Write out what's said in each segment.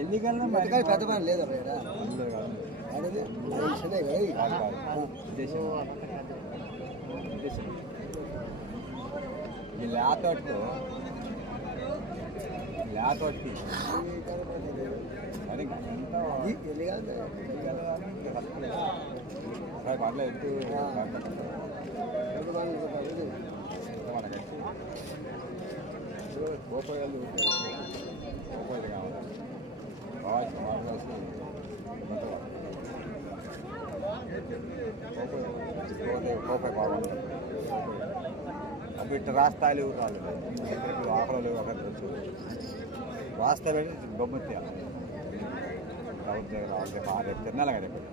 ఎన్నికల్లో పెద్ద పని లేదు రేడా ఆడది సరే ఈ లేతోటితో లేతోటి అది ఎంత సరే పర్లేదు గోపాయాలు గోపాయాలు కావాలి కావాల్సిన మార్గాల్సి కోపై బాగుంటుంది అవి ఇట్లా రాస్తాలు ఎవరు రాలేదు ఇక్కడికి ఆకలి లేవు అక్కడ వచ్చు రాస్తాలు గమ్మత్తి రేపు తిన్నాలి కదా ఇక్కడ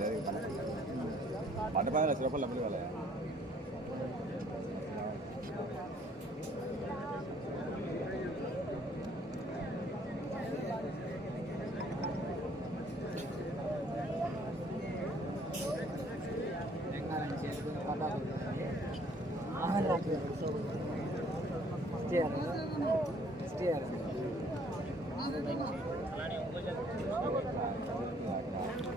లేదు మనకి పంట పైన లక్ష రూపాయలు అమ్మడి వాళ్ళ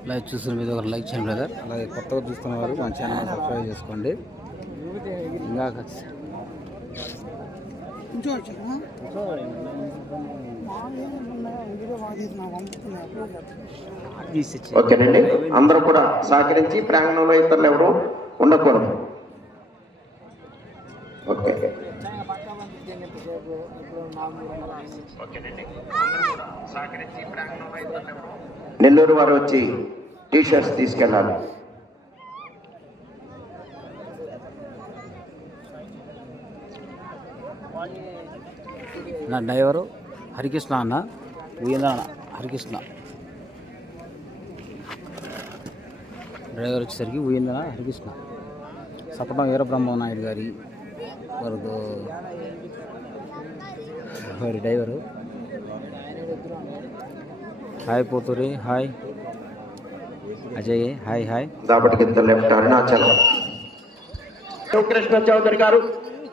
లైవ్ చూస్తున్న మీద ఒక లైక్ చేయండి బ్రదర్. అలాగే కొత్తగా చూస్తున్న వారు మా ఛానల్ సబ్స్క్రైబ్ చేసుకోండి. ఇంకా ఓకేనండి. అందరూ కూడా సహకరించి ప్రాంగణంలో ఇతరులు ఎవరు ఉండకూడదు. ఓకే. నెల్లూరు వారు వచ్చి టీ షర్ట్స్ తీసుకెళ్ళాలి. నా డ్రైవరు హరికృష్ణ అన్న వీణ హరికృష్ణ. డ్రైవర్ వచ్చేసరికి ఊయిందన హరికృష్ణ. సపటం వీరబ్రహ్మ నాయుడు గారి వరకు వారి driver? Hi Pothuri hi. Ajay hi hi. దాబటి కింద లెఫ్ట్ అరుణాచలం. శివకృష్ణ చౌదరి గారు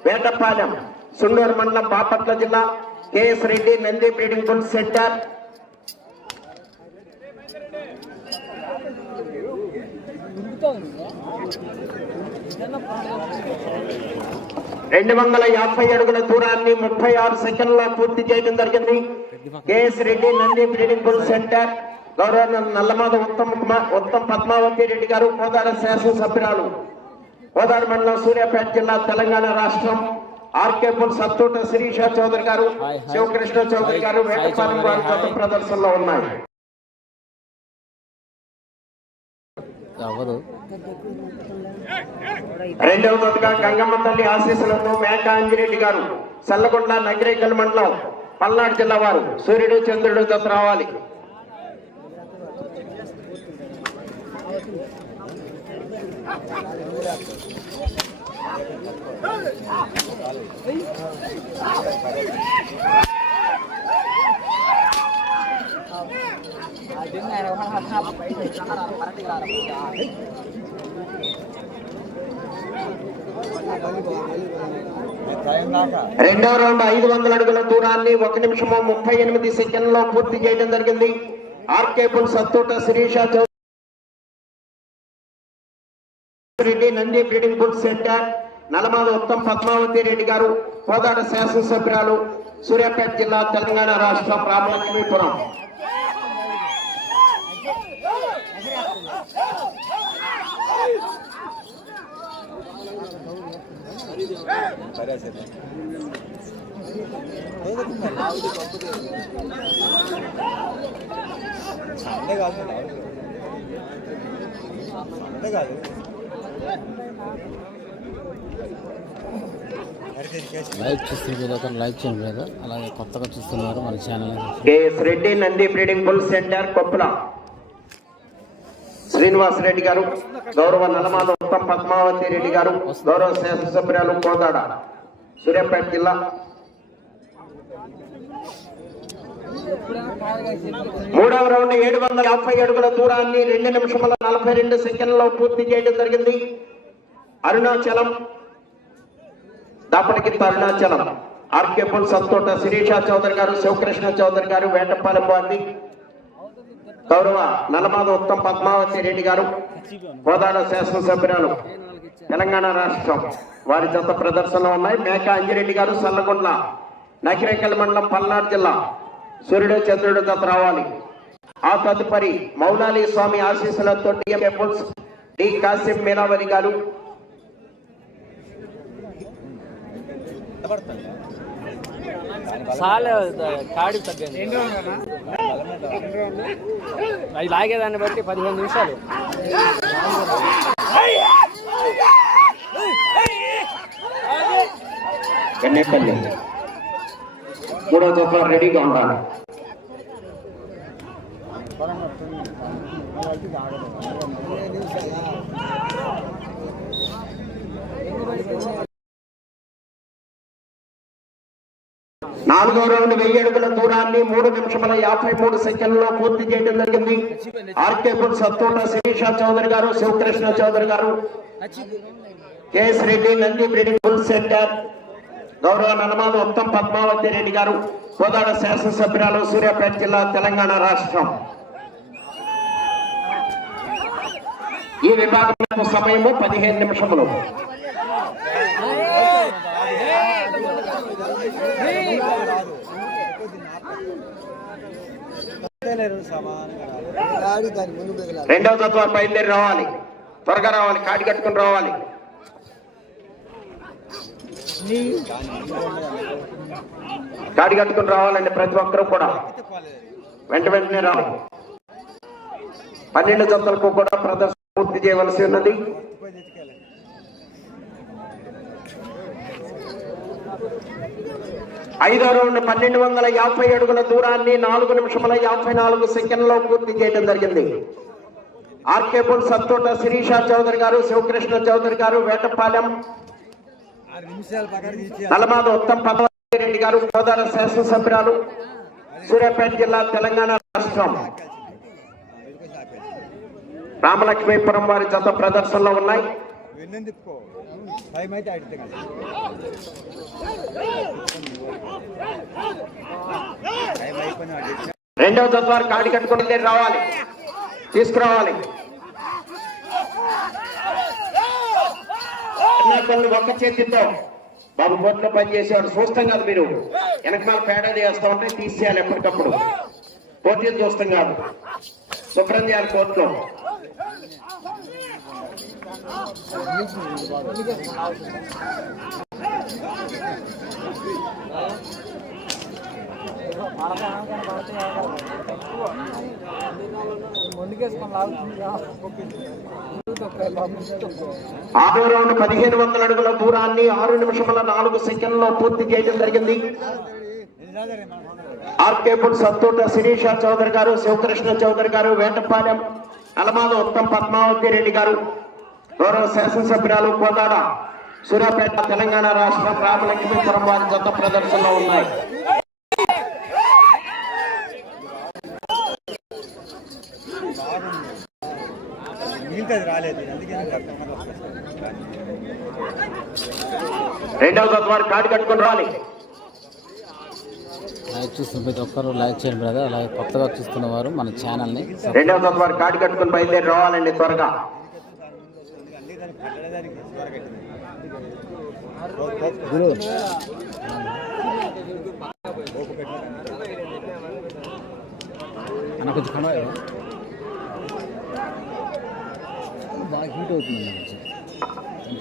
వేటపాలెం సుండూరు మండలం బాపట్ల జిల్లా KS Reddy Nandi breeding bull centre. రెండు వందల యాభై అడుగుల దూరాన్ని ముప్పై ఆరు సెకండ్లో పూర్తి చేయడం జరిగింది. KS Reddy Nandi breeding bull centre గౌరవ నల్లమాద ఉత్తమ్ ఉత్తమ్ పద్మావతి రెడ్డి గారు కోదాడ శాసనసభ్యురాలు. కోదాడ మండలం సూర్యాపేట జిల్లా తెలంగాణ రాష్ట్రం. ఆర్కే పుల్ సత్తూట శిరీష చౌదరి గారు శివకృష్ణ చౌదరి గారు వేటపాలెం వారి గత ప్రదర్శనలో ఉన్నాయి. అవ్వదు రెండవ తొదగా గంగమ్మ తల్లి ఆశీస్సులతో మేక అంజిరెడ్డి గారు చల్లగొండ నగిరేకల్ మండలం పల్నాడు జిల్లా వారు సూర్యుడు చంద్రుడు దశ రావాలి. రెండవ రౌండ్ ఐదు వందల అడుగుల దూరాన్ని ఒక నిమిషము ముప్పై ఎనిమిది సెకండ్లో పూర్తి చేయడం జరిగింది. RK bull సత్తూట Sirisha Chowdary Reddy Nandi breeding bull centre Nalamada Uttam Padmavathi Reddy గారు కోదాడ శాసనసభ్యురాలు సూర్యాపేట జిల్లా తెలంగాణ రాష్ట్రం రామలక్ష్మీపురం సరే సరే అంతే కాదు అంతే కాదు లైక్ చూస్తున్న ఒక లైక్ చేయండి బ్రదర్. అలాగే కొత్తగా చూస్తున్నారు మన channel KS Reddy Nandi breeding bull centre Koppula. Srinivas Reddy గారు గౌరవ నల్లమాల ఉత్తమ్ పద్మావతి రెడ్డి గారు గౌరవ శాసనసభ్యురాలు కోదాడ సూర్యాపేట జిల్లా. మూడవ రౌండ్ ఏడు వందల యాభై అడుగుల దూరాన్ని రెండు నిమిషముల నలభై రెండు సెకండ్లలో పూర్తి చేయడం జరిగింది. అరుణాచలం దాపటికి అరుణాచలం. ఆర్కేపుల్ సంతోట శిరీష చౌదరి గారు శివకృష్ణ చౌదరి గారు వేటపాలెం వారిని గౌరవ నల్లమాద ఉత్తమ్ పద్మావతి రెడ్డి గారు హోదాలో శాసనసభ్యురాలు తెలంగాణ రాష్ట్రం. వారి జత ప్రదర్శనలో ఉన్నాయి. మేక అంజిరెడ్డి గారు సల్లగొండ్ల నకిరేకల్ మండలం పల్నాడు జిల్లా. సూర్యుడు చంద్రుడు జత రావాలి. ఆ తదుపరి మౌలాలి స్వామి ఆశీస్సులతో టీఎంఏ డి కాసిం మీనావరి గారు. సాల కాడి తగ్గింది అది లాగేదాన్ని బట్టి పదిహేను నిమిషాలు. ఎన్నేపల్లి మూడో జత రెడీగా ఉండాలి. నాలుగో రౌండ్ వెయ్యి అడుగుల దూరాన్ని మూడు నిమిషముల యాభై మూడు సెకండ్లలో పూర్తి చేయడం జరిగింది. ఆర్కేపుల్ సత్తూట శిరీష చౌదరి గారు శివకృష్ణ చౌదరి గారు KS Reddy Nandi breeding bull centre గౌరవ నలమాద ఉత్తమ్ పద్మావతి రెడ్డి గారు కోదాడ శాసనసభ్యురాలు సూర్యాపేట జిల్లా తెలంగాణ రాష్ట్రం. ఈ విభాగం సమయము పదిహేను నిమిషములు గాడి దాని ముందు బెదలాలి రెండవ తత్వాన్ని బయలుదేరి రావాలి. త్వరగా రావాలి కాటి కట్టుకుని రావాలి. కాడి కట్టుకుని రావాలండి ప్రతి ఒక్కరూ కూడా వెంట వెంటనే రావాలి. పన్నెండు జతలకు కూడా ప్రదర్శన పూర్తి చేయవలసి ఉన్నది. ఐదో రౌండ్ పన్నెండు వందల యాభై అడుగుల దూరాన్ని నాలుగు నిమిషముల యాభై నాలుగు సెకండ్లో పూర్తి చేయడం జరిగింది. ఆర్కేపుల్ సత్తోట శిరీష చౌదరి గారు శివకృష్ణ చౌదరి గారు వేటపాలెం నలమాద ఉత్తమ్ పద్మారెడ్డి రెడ్డి గారు గోదావరి శాసనసభ్యురాలు సూర్యాపేట జిల్లా తెలంగాణ రాష్ట్రం. రామలక్ష్మీపురం వారి జత ప్రదర్శనలో ఉన్నాయి. వెన్నెం అయితే టైం రెండవ తత్వాలు కాడి కట్టుకుని రావాలి. తీసుకురావాలి. కొన్ని ఒక్క చేతితో బాబు కోట్లో పనిచేసేవాడు చూస్తాం కాదు మీరు. వెనకాల పేడ చేస్తా ఉంటే తీసేయాలి ఎప్పటికప్పుడు. పోటీలు చూస్తాం కాదు. శుభ్రం చేయాలి కోర్టులో. ఆరో రౌండ్ పదిహేను వందల అడుగుల దూరాన్ని ఆరు నిమిషముల నాలుగు సెకండ్లో పూర్తి చేయడం జరిగింది. ఆర్కేపుల్ సత్తూట శిరీష చౌదరి గారు శివకృష్ణ చౌదరి గారు వేటపాలెం అలమాద ఉత్తమ్ పద్మావతి రెడ్డి గారు గౌరవ శాసనసభ్యురాలు కోదాడ సూర్యాపేట తెలంగాణ రాష్ట్రం రామలక్ష్మీపురం వారి జత ప్రదర్శనలో ఉన్నాయి. రెండవ జత వారు కాడి కట్టుకుని రాలి లైక్ చూస్తున్న ప్రతి ఒక్కరు లైక్ చేయండి బ్రదర్ అలాగే కొత్తగా చూస్తున్న వారు మన ఛానల్ని రెండవ జత వారు కాడి కట్టుకుని బయలుదేరి రావాలండి త్వరగా అందుకే దానికి కట్టడానికి త్వరగా గురు అన్న కొంచెం కనవ బాగా హీట్ అవుతుంది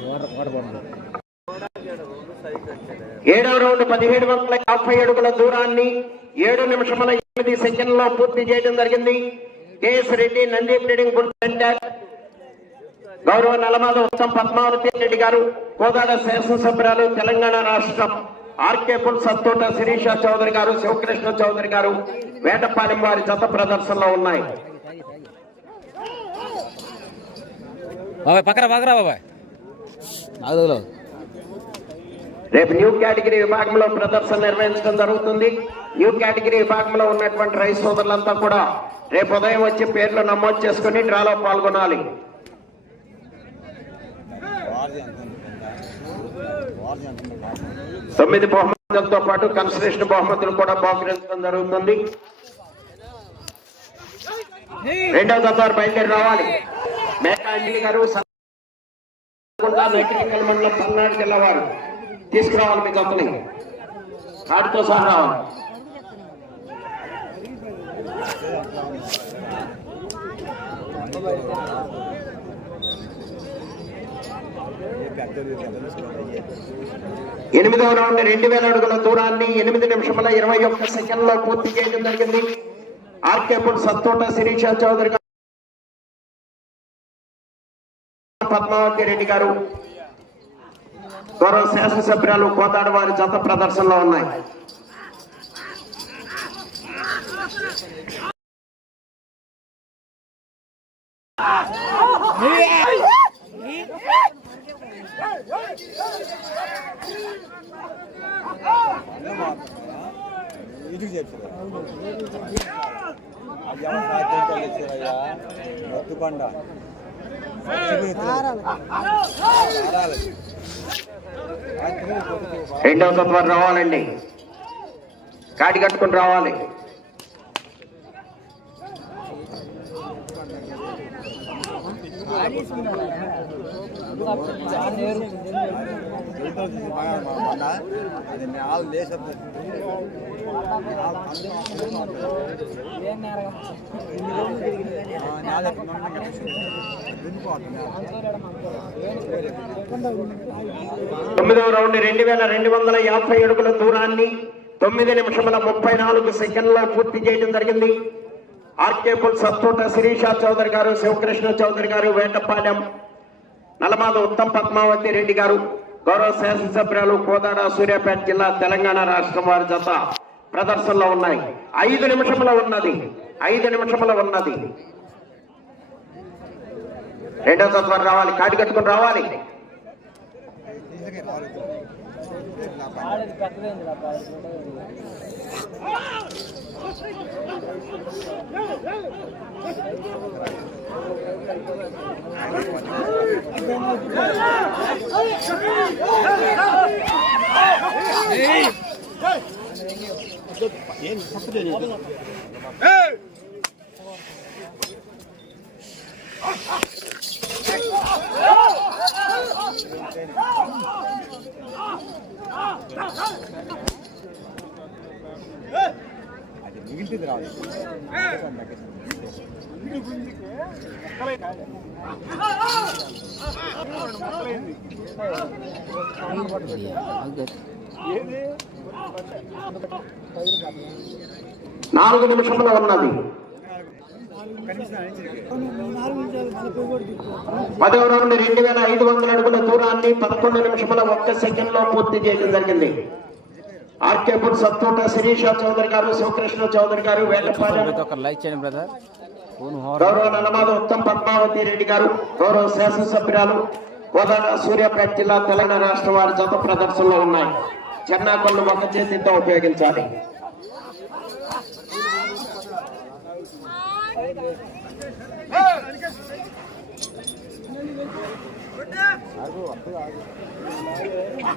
వాటర్ వాటర్ బాగుంది ఏడవ రౌండ్ పదిహేడు వందల యాభై అడుగుల దూరాన్ని ఏడు నిమిషముల ఎనిమిది సెకండ్లో పూర్తి చేయడం జరిగింది. KS Reddy Nandi breeding bull centre. గౌరవ నలమాద ఉత్తమ్ పద్మావతి రెడ్డి గారు కోదాడ శాసనసభ్యురాలు తెలంగాణ రాష్ట్రం ఆర్కేపుల్ సత్తోట శిరీష చౌదరి గారు శివకృష్ణ చౌదరి గారు వేటపాలెం వారి జత ప్రదర్శనలో ఉన్నాయి. రేపు న్యూ కేటగిరీ విభాగంలో ప్రదర్శన నిర్వహించడం జరుగుతుంది. న్యూ కేటగిరీ విభాగంలో ఉన్నటువంటి రైతు సోదరులంతా కూడా రేపు ఉదయం వచ్చి పేర్లు నమోదు చేసుకుని డ్రాలో పాల్గొనాలి. తొమ్మిది బహుమతులతో పాటు కన్సలేషన్ బహుమతులు కూడా బహుకరించడం జరుగుతుంది. రెండవ తత్వారు బయలుదేరి రావాలి. మేకా అంజలి గారు సత్తుకుంట మెట్రికల్ మండలం పల్నాడు జిల్లా వారు. తీసుకురావాలి మీ జతని వాటితో సహా రావాలి. ఎనిమిదవ రౌండ్ రెండు వేల అడుగుల దూరాన్ని ఎనిమిది నిమిషముల ఇరవై ఒక్క సెకండ్లో పూర్తి చేయడం జరిగింది. ఆర్కేపుల్ సత్తోట శిరీష చౌదరి గారు. పద్మావతి రెడ్డి గారు. గౌరవ శాసనసభ్యురాలు కోతాడు వారి జత ప్రదర్శనలో ఉన్నాయి. చెప్పారు అయ్యా మొత్తుకొండ రెండవ తత్వాలు రావాలండి. కాటి కట్టుకుని రావాలి. తొమ్మిదవ రౌండ్ రెండు వేల రెండు వందల యాభై అడుగుల దూరాన్ని తొమ్మిది నిమిషముల ముప్పై నాలుగు సెకండ్లో పూర్తి చేయడం జరిగింది. ఆర్కేపుల్ సత్తోట శిరీష చౌదరి గారు శివకృష్ణ చౌదరి గారు వేటపాలెం నలమాద ఉత్తమ్ పద్మావతి రెడ్డి గారు. గౌరవ శాసనసభ్యులు కోదాడ సూర్యాపేట జిల్లా తెలంగాణ రాష్ట్రం వారి జత ప్రదర్శనలో ఉన్నాయి. ఐదు నిమిషముల ఉన్నది. ఐదు నిమిషముల ఉన్నది. రెండో తత్వం రావాలి. కాటి కట్టుకుని రావాలి. 얘는 자꾸 되는 거. 에이! 아! అది మిగిలింది రాదు నాలుగు నిమిషంలో ఉన్నది. పదవ రౌండ్ రెండు వేల ఐదు వందల అడుగుల దూరాన్ని పదకొండు నిమిషముల ఒక్క సెకండ్లో పూర్తి చేయడం జరిగింది. ఆర్కేపూర్ సత్తోట శిరీష చౌదరి గారు శివకృష్ణ చౌదరి గారు హోర్. గౌరవ నల్లమాద ఉత్తమ్ పద్మావతి రెడ్డి గారు గౌరవ శాసనసభ్యురాలు కోదాడ సూర్యాపేట జిల్లా తెలంగాణ రాష్ట్ర వారి జత ప్రదర్శనలో ఉన్నాయి. చెన్నాకొల్లు ఒక చేతితో ఉపయోగించాలి.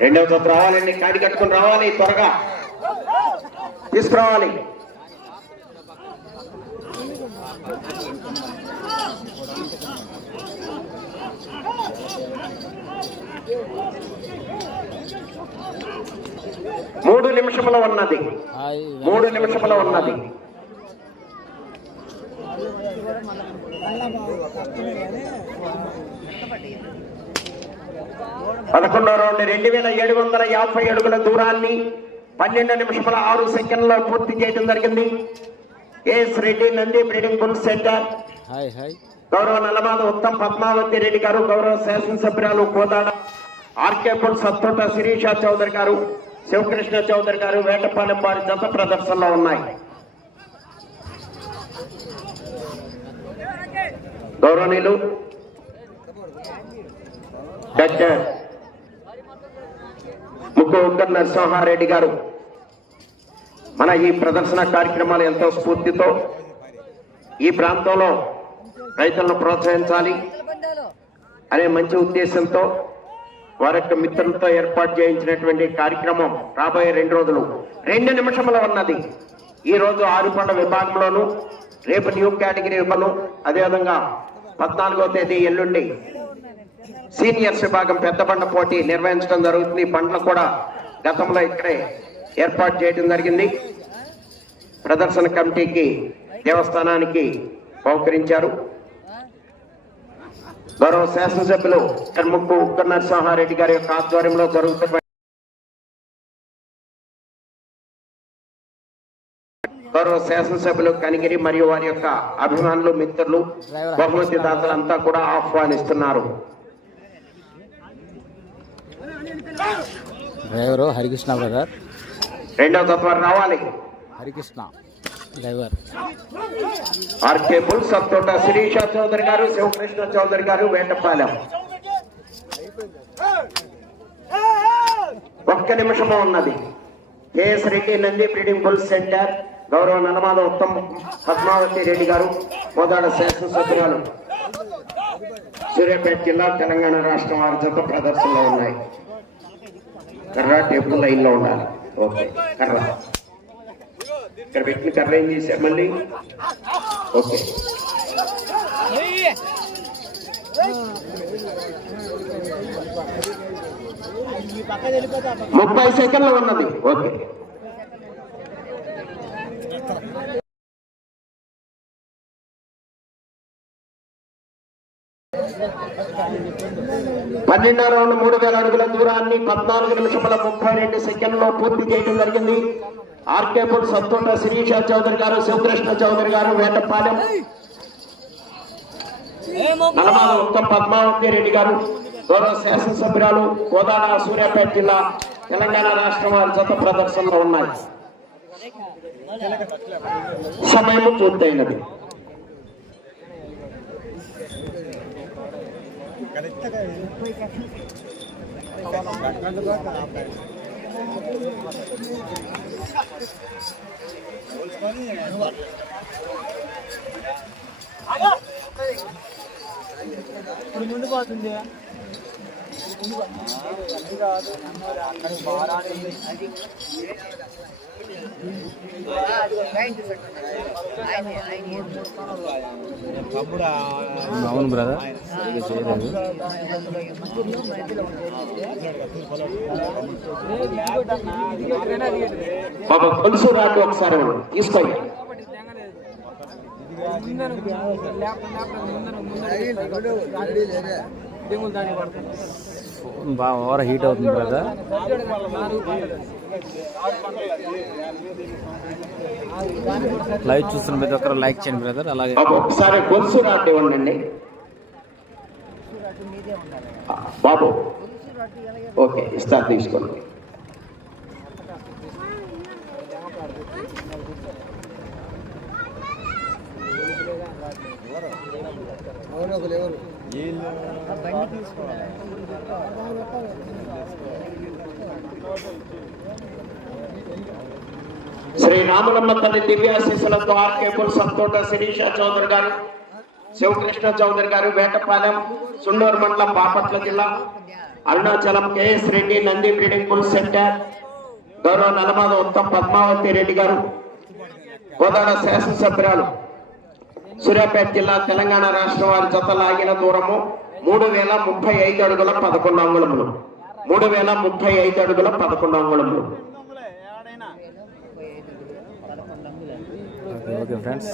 రెండవ జత రావాలండి కాడి కట్టుకుని రావాలి త్వరగా. తీసుకురావాలి. మూడు నిమిషముల ఉన్నది. మూడు నిమిషముల ఉన్నది. పదకొండవ రౌండ్ రెండు వేల ఏడు వందల యాభై అడుగుల దూరాన్ని పన్నెండు నిమిషముల ఆరు సెకండ్లో పూర్తి చేయడం జరిగింది. S Reddy Nandi breeding bull centre. గౌరవ నల్లమాద ఉత్తమ్ పద్మావతి రెడ్డి గారు గౌరవ శాసనసభ్యురాలు కోదాడ ఆర్కేపుల్ సత్తోట శిరీష చౌదరి గారు శివకృష్ణ చౌదరి గారు వేటపాలెం వారి జత ప్రదర్శనలో ఉన్నాయి. గౌరవనీయులు డాక్టర్ ముఖ్యమంత్రి నరసింహారెడ్డి గారు మన ఈ ప్రదర్శన కార్యక్రమాలు ఎంతో స్ఫూర్తితో ఈ ప్రాంతంలో రైతులను ప్రోత్సహించాలి. అనే మంచి ఉద్దేశంతో వారి యొక్క మిత్రులతో ఏర్పాటు చేయించినటువంటి కార్యక్రమం రాబోయే రెండు రోజులు. రెండు నిమిషముల ఉన్నది. ఈ రోజు ఆరుపండ విభాగంలోను రేపు న్యూ కేటగిరీ విభాగం అదేవిధంగా పద్నాలుగో తేదీ ఎల్లుండి సీనియర్స్ విభాగం పెద్ద బండ పోటీ నిర్వహించడం జరుగుతుంది. బండ్లు కూడా గతంలో ఇక్కడే ఏర్పాటు చేయడం జరిగింది. ప్రదర్శన కమిటీకి దేవస్థానానికి బహుకరించారు. గౌరవ శాసనసభ్యులు కర్ముక్కు ఉక్క నరసింహారెడ్డి గారి యొక్క ఆధ్వర్యంలో జరుగుతున్న గౌరవ శాసనసభ్యులు కనిగిరి మరియు వారి యొక్క అభిమానులు మిత్రులు బహుమతి దాతలంతా కూడా ఆహ్వానిస్తున్నారు. Driver Harikrishna brother. రెండవ తత్వం రావాలి. Harikrishna driver. RK bull సత్తోట Sirisha Chowdary గారు శివకృష్ణ చౌదరి గారు వేటపాలెం. ఒక్క నిమిషము ఉన్నది. KS Reddy Nandi breeding bull centre గౌరవ నలమాద ఉత్తమ్ పద్మావతి రెడ్డి గారు కోదాడ శాసనసభ్యురాలు. సూర్యాపేట జిల్లా తెలంగాణ రాష్ట్రం వారి జత ప్రదర్శనలో ఉన్నాయి. కర్ర టేబుల్ లైన్లో ఉండాలి. ఓకే కర్ర. ఇక్కడ పెట్టిన కర్ర ఏం చేశారు మళ్ళీ? ఓకే. ముప్పై సెకండ్లు ఉన్నది. ఓకే. పన్నెండో రౌండ్ మూడు వేల అడుగుల దూరాన్ని పద్నాలుగు నిమిషముల ముప్పై రెండు సెకండ్లో పూర్తి చేయడం జరిగింది. ఆర్కేపుల్ సత్తుండ శిరీష చౌదరి గారు శివకృష్ణ చౌదరి గారు వేటపాలెం నలమాల ఉత్తమ్ పద్మావతి రెడ్డి గారు గౌరవ శాసనసభ్యురాలు కోదాడ సూర్యాపేట జిల్లా తెలంగాణ రాష్ట్రం వారి జత ప్రదర్శనలో ఉన్నాయి. సమయం పూర్తయినది. ఇప్పుడు ముందు పోతుంది. ముందు కాదు అది అవును బ్రదర్. సరిగ్గా చేయలేదు బాబా కొలుసు రాడు ఒకసారి తీసుకోండి. ఫోన్ బాగా ఓవర్ హీట్ అవుతుంది బ్రదర్. లైవ్ చూస్తున్న ప్రతి ఒక్కరు లైక్ చేయండి బ్రదర్ అలాగే ఒకసారి గొలుసు రాడు ఇవ్వండి బాబు ఓకే ఇస్తా తీసుకోండి. ఎవరు? శ్రీ రామలమ్మ తల్లి దివ్యాశీస్సులతో ఆర్కేపుల్ సంతోట శిరీష చౌదరి గారు శివకృష్ణ చౌదరి గారు వేటపాలెం సుండూరు మండలం బాపట్ల జిల్లా Arunachalam KS Reddy Nandi breeding bull centre గౌరవ నలమాద ఉత్తమ్ పద్మావతి రెడ్డి గారు గోదావరి శాసనసభ్యురాలు సూర్యాపేట జిల్లా తెలంగాణ రాష్ట్రం వారి జత లాగిన దూరము మూడు వేల ముప్పై ఐదు అడుగుల పదకొండు అంగుళములు. మూడు వేల ముప్పై ఐదు అడుగుల పదకొండు అంగుళములు. Okay friends